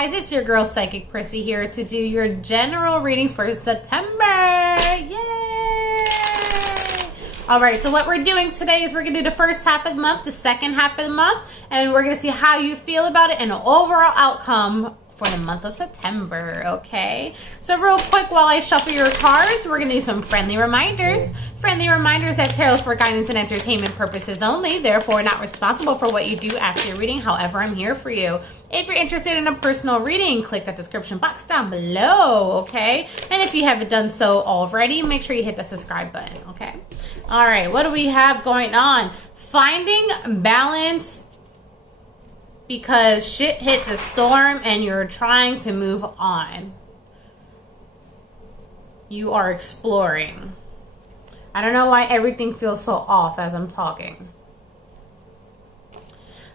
guys, it's your girl Psychic Priscy here to do your general readings for September. Yay! Alright, so what we're doing today is we're going to do the first half of the month, the second half of the month, and we're going to see how you feel about it and the overall outcome for the month of September, okay? So real quick, while I shuffle your cards, we're going to do some friendly reminders. Friendly reminders that tarot is for guidance and entertainment purposes only, therefore not responsible for what you do after your reading. However, I'm here for you. If you're interested in a personal reading, click that description box down below, okay? And if you haven't done so already, make sure you hit the subscribe button, okay? All right, what do we have going on? Finding balance because shit hit the storm and you're trying to move on. You are exploring. I don't know why everything feels so off as I'm talking.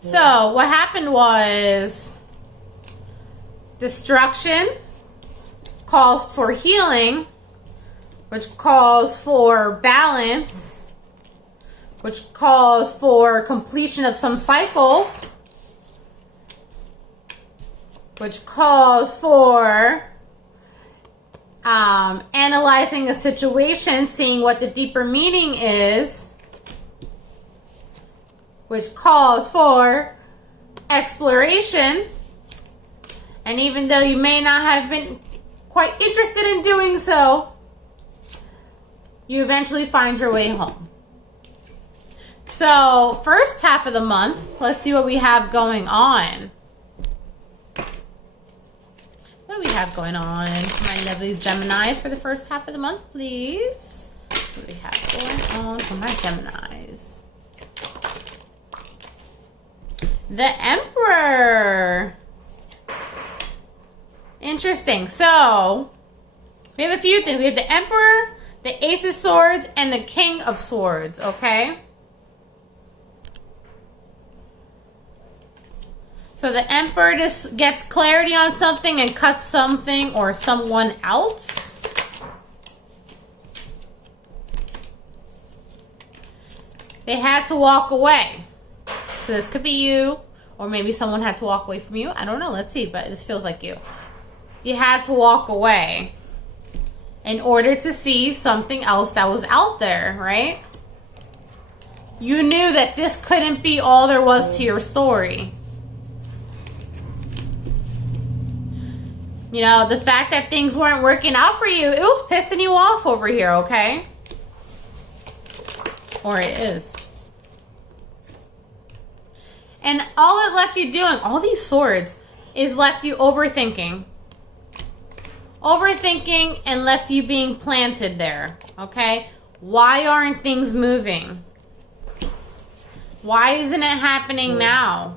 So what happened was destruction calls for healing, which calls for balance, which calls for completion of some cycles, which calls for analyzing a situation, seeing what the deeper meaning is, which calls for exploration. And even though you may not have been quite interested in doing so, you eventually find your way home. So, first half of the month, let's see what we have going on. What do we have going on, my lovely Geminis, for the first half of the month, please? What do we have going on for my Geminis? The Emperor. Interesting. So, we have a few things. We have the Emperor, the Ace of Swords, and the King of Swords, okay? So the Emperor just gets clarity on something and cuts something or someone else. They had to walk away. So this could be you, or maybe someone had to walk away from you. I don't know. Let's see, but this feels like you. You had to walk away in order to see something else that was out there, right? You knew that this couldn't be all there was to your story. You know, the fact that things weren't working out for you, it was pissing you off over here, okay? Or it is. And all it left you doing, all these swords, is left you overthinking. Overthinking and left you being planted there, okay? Why aren't things moving? Why isn't it happening now?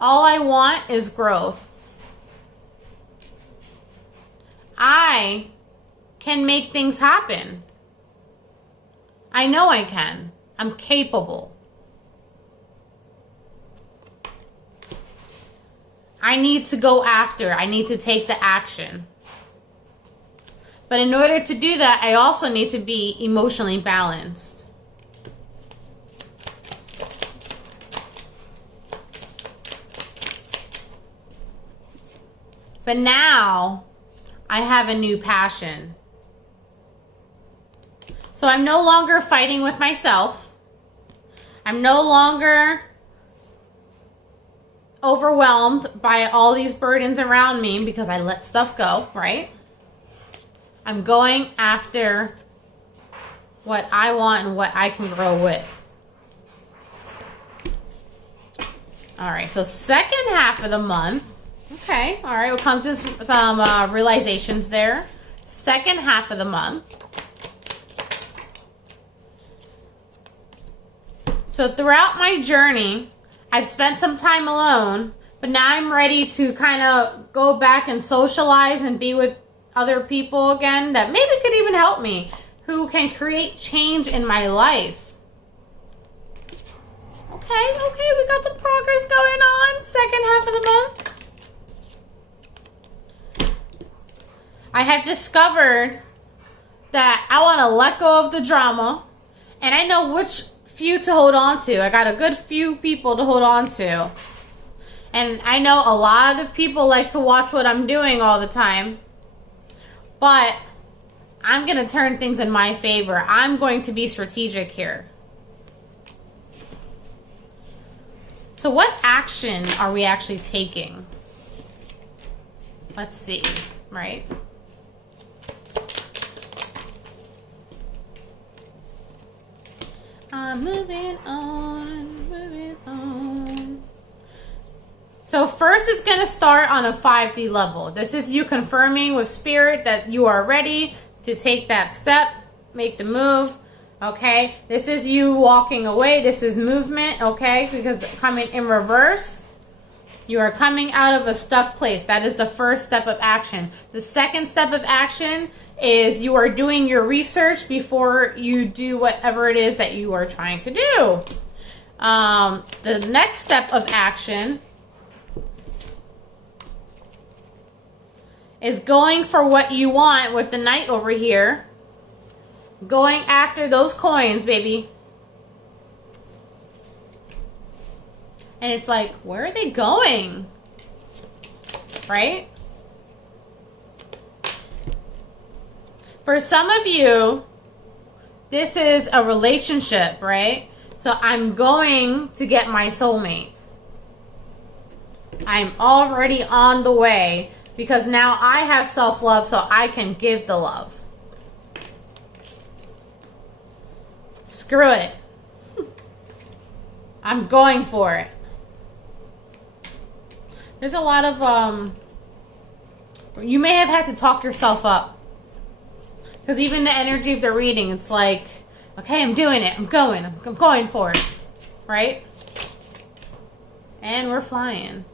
All I want is growth. I can make things happen. I know I can. I'm capable. I need to go after. I need to take the action. But in order to do that, I also need to be emotionally balanced. But now, I have a new passion. So I'm no longer fighting with myself. I'm no longer overwhelmed by all these burdens around me because I let stuff go, right? I'm going after what I want and what I can grow with. All right, so second half of the month. Okay, all right, we'll come to some realizations there. Second half of the month. So throughout my journey, I've spent some time alone, but now I'm ready to kind of go back and socialize and be with other people again that maybe could even help me, who can create change in my life. Okay, we got some progress going on. Second half of the month. I have discovered that I want to let go of the drama, and I know which few to hold on to. I got a good few people to hold on to. And I know a lot of people like to watch what I'm doing all the time. But I'm going to turn things in my favor. I'm going to be strategic here. So what action are we actually taking? Let's see, right? Moving on, moving on. So first it's going to start on a 5D level. This is you confirming with spirit that you are ready to take that step, make the move, okay? This is you walking away. This is movement, okay? Because coming in reverse, you are coming out of a stuck place. That is the first step of action. The second step of action is you are doing your research before you do whatever it is that you are trying to do. The next step of action is going for what you want with the knight over here. Going after those coins, baby. And it's like, where are they going? Right? For some of you, this is a relationship, right? So I'm going to get my soulmate. I'm already on the way because now I have self-love so I can give the love. Screw it. I'm going for it. There's a lot of, you may have had to talk yourself up. Because even the energy of the reading, it's like, okay, I'm doing it. I'm going for it. Right? And we're flying.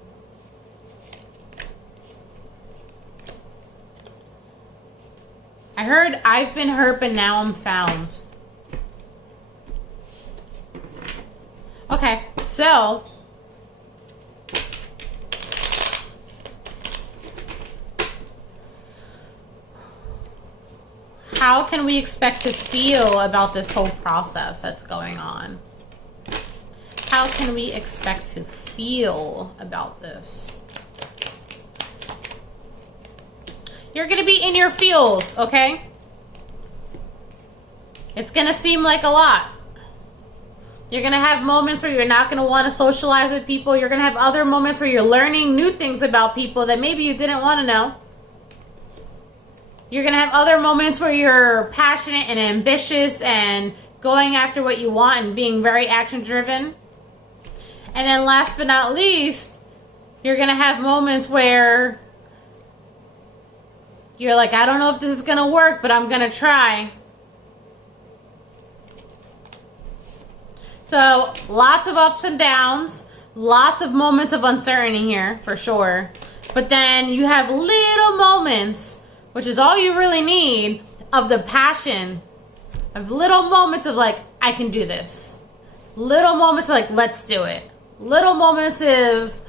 I heard I've been hurt, but now I'm found. Okay, so how can we expect to feel about this whole process that's going on? How can we expect to feel about this? You're going to be in your feels, okay? It's going to seem like a lot. You're going to have moments where you're not going to want to socialize with people. You're going to have other moments where you're learning new things about people that maybe you didn't want to know. You're going to have other moments where you're passionate and ambitious and going after what you want and being very action driven. And then last but not least, you're going to have moments where you're like, I don't know if this is going to work, but I'm going to try. So lots of ups and downs, lots of moments of uncertainty here for sure. But then you have little moments, which is all you really need, of the passion, of little moments of like, I can do this. Little moments of like, let's do it. Little moments of,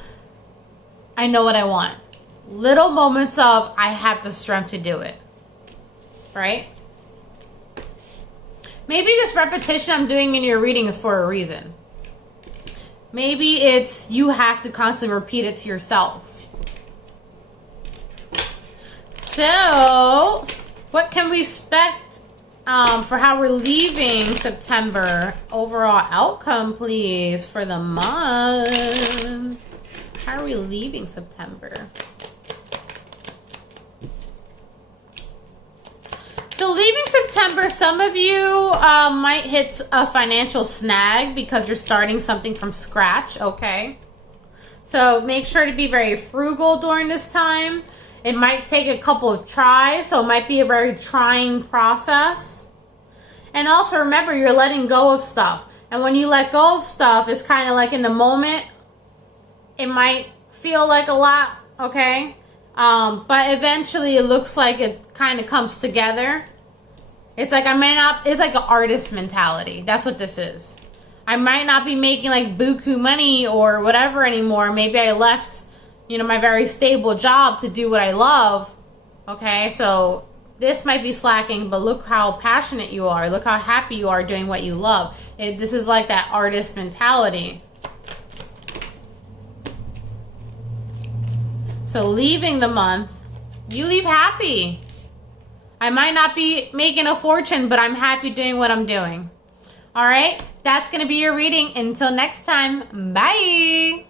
I know what I want. Little moments of, I have the strength to do it. Right? Maybe this repetition I'm doing in your reading is for a reason. Maybe it's you have to constantly repeat it to yourself. So, what can we expect for how we're leaving September? Overall outcome, please, for the month. How are we leaving September? So leaving September, some of you might hit a financial snag because you're starting something from scratch, okay? So make sure to be very frugal during this time. It might take a couple of tries, so it might be a very trying process. And also remember, you're letting go of stuff. And when you let go of stuff, it's kind of like in the moment, it might feel like a lot, okay? But eventually it looks like it kind of comes together. It's like it's like an artist mentality. That's what this is. I might not be making like buku money or whatever anymore. Maybe I left, my very stable job to do what I love. Okay, so this might be slacking, but look how passionate you are. Look how happy you are doing what you love. This is like that artist mentality. So leaving the month, you leave happy. I might not be making a fortune, but I'm happy doing what I'm doing. All right, that's going to be your reading. Until next time, bye.